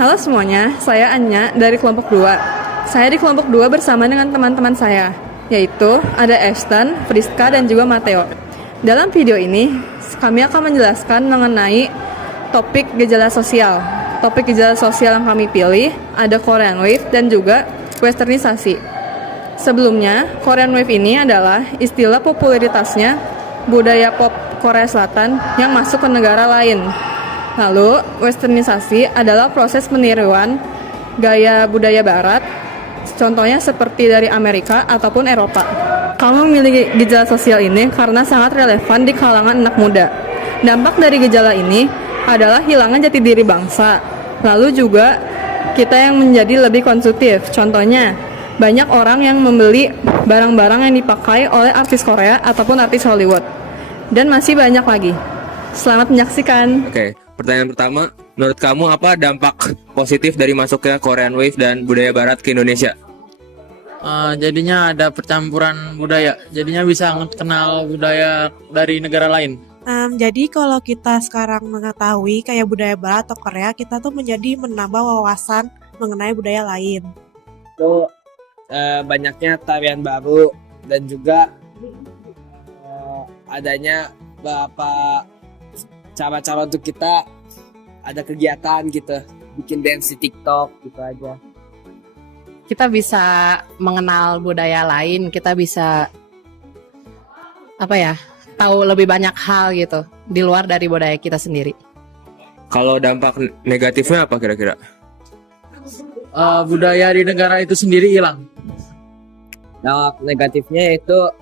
Halo semuanya, saya Anya dari kelompok 2. Saya di kelompok 2 bersama dengan teman-teman saya, yaitu ada Ashton, Friska, dan juga Mateo. Dalam video ini, kami akan menjelaskan mengenai topik gejala sosial. Topik gejala sosial yang kami pilih ada Korean Wave dan juga westernisasi. Sebelumnya, Korean Wave ini adalah istilah popularitasnya budaya pop Korea Selatan yang masuk ke negara lain. Lalu, westernisasi adalah proses peniruan gaya budaya barat, contohnya seperti dari Amerika ataupun Eropa. Kami memilih gejala sosial ini karena sangat relevan di kalangan anak muda. Dampak dari gejala ini adalah hilangnya jati diri bangsa. Lalu juga kita yang menjadi lebih konsumtif. Contohnya, banyak orang yang membeli barang-barang yang dipakai oleh artis Korea ataupun artis Hollywood. Dan masih banyak lagi. Selamat menyaksikan. Oke, pertanyaan pertama, menurut kamu apa dampak positif dari masuknya Korean Wave dan budaya barat ke Indonesia? Jadinya ada percampuran budaya, jadinya bisa kenal budaya dari negara lain. Jadi kalau kita sekarang mengetahui kayak budaya barat atau Korea, kita tuh menjadi menambah wawasan mengenai budaya lain. Itu banyaknya tarian baru dan juga adanya beberapa cara-cara untuk kita ada kegiatan gitu, bikin dance di TikTok gitu aja. Kita bisa mengenal budaya lain, kita bisa tahu lebih banyak hal gitu di luar dari budaya kita sendiri. Kalau dampak negatifnya apa kira-kira? Budaya di negara itu sendiri hilang. Dampak negatifnya itu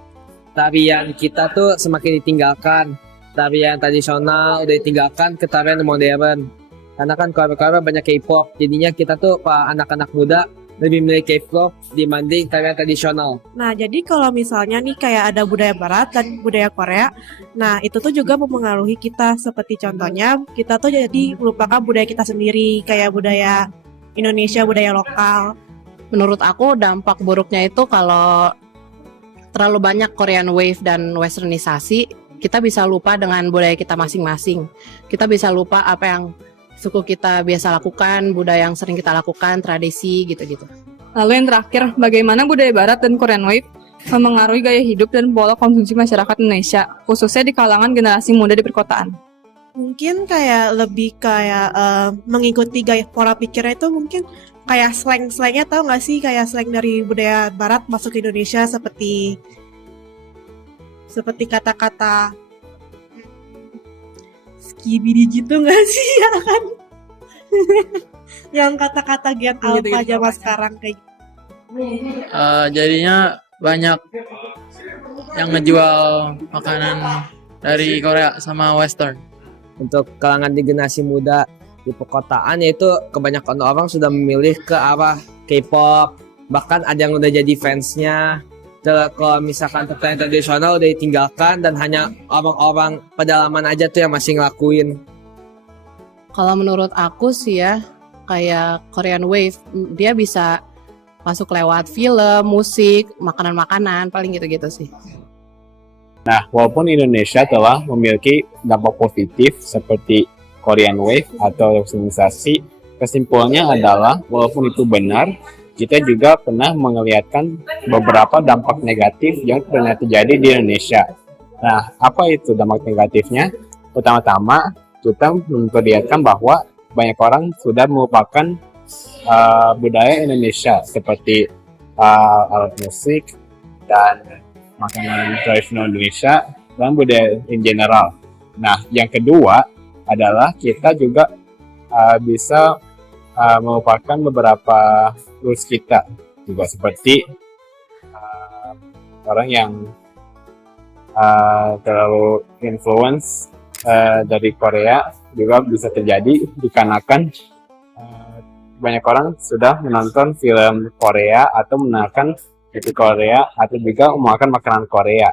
tarian kita tuh semakin ditinggalkan. Tarian tradisional udah ditinggalkan ke tarian modern. Karena kan Korea banyak K-pop, jadinya kita tuh anak-anak muda lebih milih K-pop dibanding tarian tradisional. Nah, jadi kalau misalnya nih kayak ada budaya barat dan budaya Korea, nah itu tuh juga mempengaruhi kita. Seperti contohnya, kita tuh jadi melupakan budaya kita sendiri, kayak budaya Indonesia, budaya lokal. Menurut aku dampak buruknya itu kalau terlalu banyak Korean Wave dan westernisasi, kita bisa lupa dengan budaya kita masing-masing. Kita bisa lupa apa yang suku kita biasa lakukan, budaya yang sering kita lakukan, tradisi gitu-gitu. Lalu yang terakhir, bagaimana budaya barat dan Korean Wave memengaruhi gaya hidup dan pola konsumsi masyarakat Indonesia, khususnya di kalangan generasi muda di perkotaan? Mungkin kayak lebih kayak mengikuti gaya pola pikirnya itu mungkin kayak slang-slangnya, tahu nggak sih kayak slang dari budaya barat masuk ke Indonesia seperti kata-kata skibidi gitu nggak sih ya kan? Yang kata-kata gen alpha zaman sekarang kayak gitu. Jadinya banyak yang ngejual makanan dari Korea sama Western. Untuk kalangan di generasi muda di perkotaan, yaitu kebanyakan orang sudah memilih ke arah K-pop, bahkan ada yang udah jadi fansnya. Kalau misalkan tarian tradisional udah ditinggalkan dan hanya orang-orang pedalaman aja tuh yang masih ngelakuin. Kalau menurut aku sih ya, kayak Korean Wave, dia bisa masuk lewat film, musik, makanan-makanan, paling gitu-gitu sih. Nah, walaupun Indonesia telah memiliki dampak positif seperti Korean Wave atau westernisasi, kesimpulannya adalah walaupun itu benar, kita juga pernah melihatkan beberapa dampak negatif yang pernah terjadi di Indonesia. Nah, apa itu dampak negatifnya? Pertama-tama, kita memperlihatkan bahwa banyak orang sudah melupakan budaya Indonesia seperti alat musik dan makanan tradisional Indonesia dan budaya in general. Nah, yang kedua adalah kita juga bisa melupakan beberapa rules kita juga, seperti orang yang terlalu influence dari Korea juga bisa terjadi dikarenakan banyak orang sudah menonton film Korea atau menonton TV Korea atau juga memakan makanan Korea.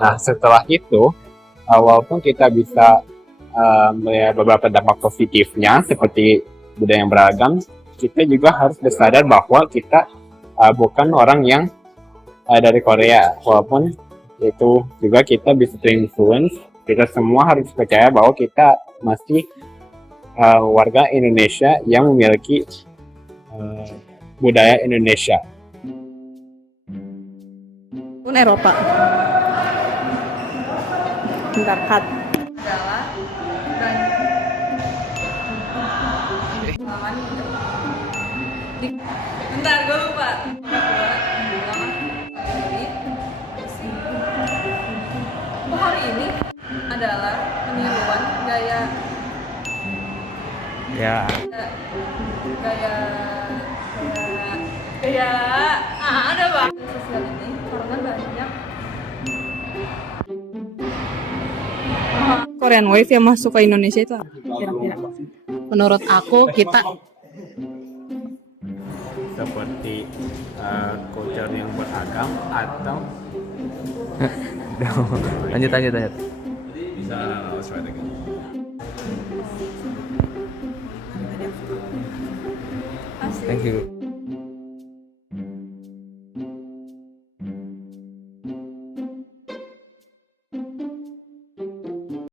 Nah, setelah itu walaupun kita bisa melihat beberapa dampak positifnya seperti budaya yang beragam, kita juga harus bersadar bahwa kita bukan orang yang dari Korea. Walaupun itu juga kita bisa terinfluence, kita semua harus percaya bahwa kita masih warga Indonesia yang memiliki budaya Indonesia. Pun Eropa. Bentar, cut. Adalah bentar, gue lupa. Hari ini adalah peniruan gaya Ya. ada bang sosial ini karena banyak Korean Wave yang masuk ke Indonesia itu apa? Kira-kira. Menurut aku kita Seperti culture yang beragam atau Lanjut. Thank you.